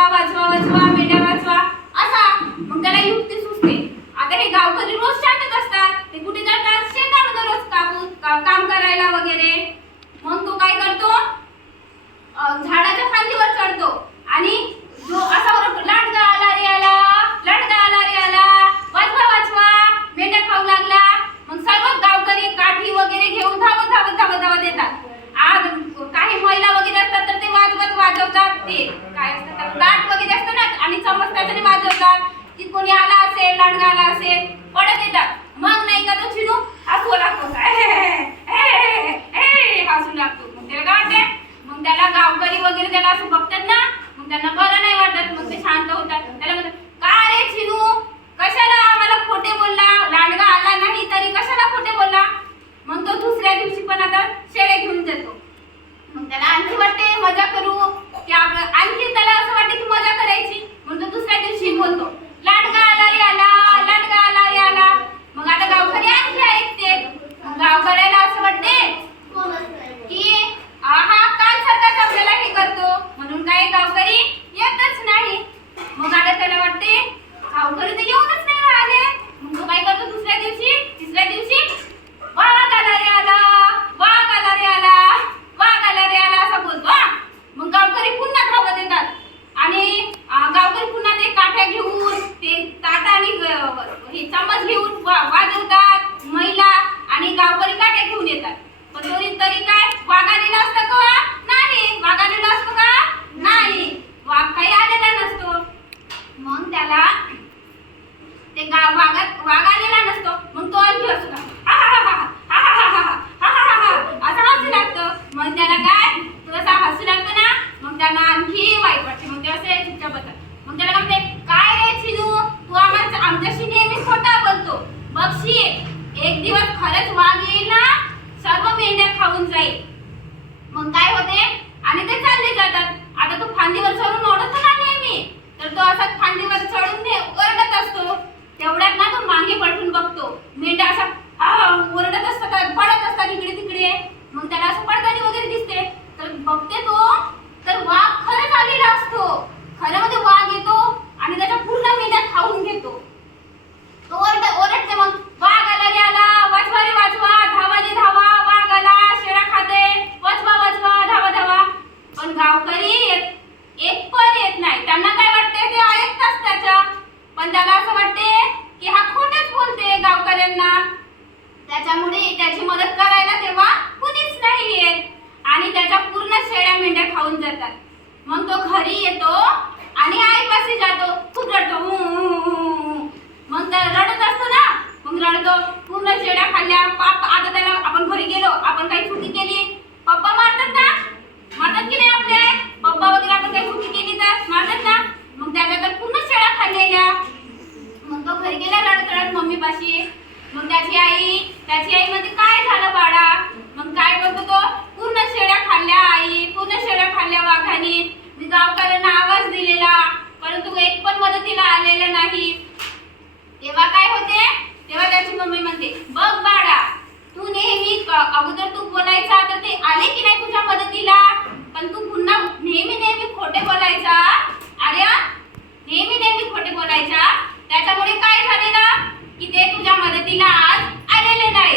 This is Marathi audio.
धावा वाजवा वाजवा मेंढ्या वाजवा असा मग त्याला युक्ती सुचते. आता हे गावकरी रोज शांतच असतात, ते कुठे जातात शेतामध्ये रोज काम करायला वगैरे. मग तो काय करतो झाडाच्या फांदीवर चढतो आणि जो असा ओरडतो लांडगा आला रे आला, लांडगा आला रे आला, वाजवा वाजवा मेंढ्या खाऊ लागला. मग सर्व गावकरी काठी वगैरे घेऊन धावत धावत धावत धावत येतात. आज काही महिला वगैरे असतात तर ते वाजवतात, ते काय असतात दाट वगैरे असतात ना आणि चमच त्याच्याने वाजवतात की कोणी आला असेल लांडगा आला असेल पडत येतात. मग नाही का तो चिनू हसू लागतो हसू लागतो. मग त्याला काय वाटते, मग त्याला गावकरी वगैरे त्याला असं बघतात ना मग त्यांना बरं नाही वाटत. मग ते शांत होतात. त्याला म्हणतात का रे चिनू कशाला आम्हाला खोटे बोलला, लांडगा आला नाही तरी कशाला खोटे बोलला. मग तो दुसऱ्या दिवशी पण आता शेळे घेऊन जातो. मग त्याला आणखी वाटते मजा करू की आणखी त्याला असं वाटते की मजा करायची म्हणून तो दुसऱ्या दिवशी बोलतो लांडगा आला रे आला, लांडगा आला रे आला. मग आता गावकरी आणखी ऐकते. गावकऱ्याला असं वाटते की हा काल सारखाच आपल्याला हे करतो म्हणून काय गावकरी येतच नाही. मग आता त्याला वाटते गावकरी तर येऊनच नाही आले. मग तो काय करतो दुसऱ्या दिवशी तिसऱ्या दिवशी वाघ आला रे आला, वाघ आला रे आला, वाघ आला रे आला असा बोलतो. मग गावकरी पुन्हा धावत येतात आणि गावकरी पुन्हा ते काठ्या घेऊन ते ताटा आणि हे चमच घेऊन वाजवतात महिला आणि गावकरी काठ्या घेऊन येतात. पण तरी काय वाघ आलेला असतं का नाही, वाघ आलेला असतो का नाही, वाघ काही आलेला नसतो. मग त्याला ते वाघ आलेला नसतो. मग तो आणखी हसू लागतो असं हसू लागतो. मग त्याला काय तो असा हसू लागतो ना मग त्यांना आणखी वाईट वाटते. मग ते असे चुपचाप बसतात. मग त्याला काय म्हणते काय रे चिनू तू आमच्याशी नेहमी खोटा बोलतो, बघशील एक दिवस खरंच वाघ येईल ना सर्व मेंढ्या खाऊन जाईल. मग काय होते आणि ते चालले जातात. आता तो फांदीवर चढून ओढतो ना नेहमी तर तो असा फांदीवर चढून ओरडत असतो. तेवढ्यात ना तो मागे पलटून बघतो मेंढ्या अशा ओरडत असतात पडत असतात इकडे तिकडे. मग त्याला असं पडताना वगैरे दिसते तर बघते तो तर वाघ खरंच आलेला असतो. खरं मध्ये वाघ येतो आणि त्याच्या पूर्ण मेंढ्या खाऊन घेतो. तो ओरडते मग वाघ आला रे आला, वाजवा रे वाजवा, धावा रे धावा, वाघ आला शेळा खाते, वाजवा वाजवा धावा धावा. पण गावकरी एक पण येत नाही. त्यांना काय वाटते ते ऐकतात त्याच्या, पण त्याला असं वाटते की हा खोटच बोलते गावकऱ्यांना. त्याच्यामुळे त्याची मदत करायला तेव्हा कुणीच नाही येत आणि त्याच्या पूर्ण शेळ्या मेंढ्या खाऊन जातात. मग तो घरी येतो आणि आईपाशी जातो, खूप रडतो. मग रडत असतो ना मग रडतो पूर्ण शेळ्या खाल्ल्या. आता त्याला आपण घरी गेलो आपण काही चुकी केली पप्पा मारतात ना, मारतात की नाही आपले पप्पा वगैरे आपण काही चुकी केली तर मारतात ना. मग त्याच्या तर पूर्ण शेळ्या खाल्लेल्या. मग तो घरी गेला रडत रडत मम्मी पाशी. मग त्याची आई म्हणते काय झालं बाळा. मग काय बोलतो तो पूर्ण शेळ्या खाल्ल्या आई, पूर्ण शेळ्या खाल्ल्या वाघाने. मी गावकऱ्यांना आवाज दिलेला परंतु एक पण मदतीला आलेला नाही. तेव्हा काय होते तेव्हा त्याची मम्मी म्हणते बघ बाळा तू नेहमी अगोदर तू बोलायचा तर ते आले की नाही तुझ्या मदतीला, पण तू पुन्हा नेहमी खोटे बोलायचा. अरे नेहमी खोटे बोलायचा त्याच्यामुळे काय झाले ना की ते तुझ्या मदतीला आज आलेले नाही.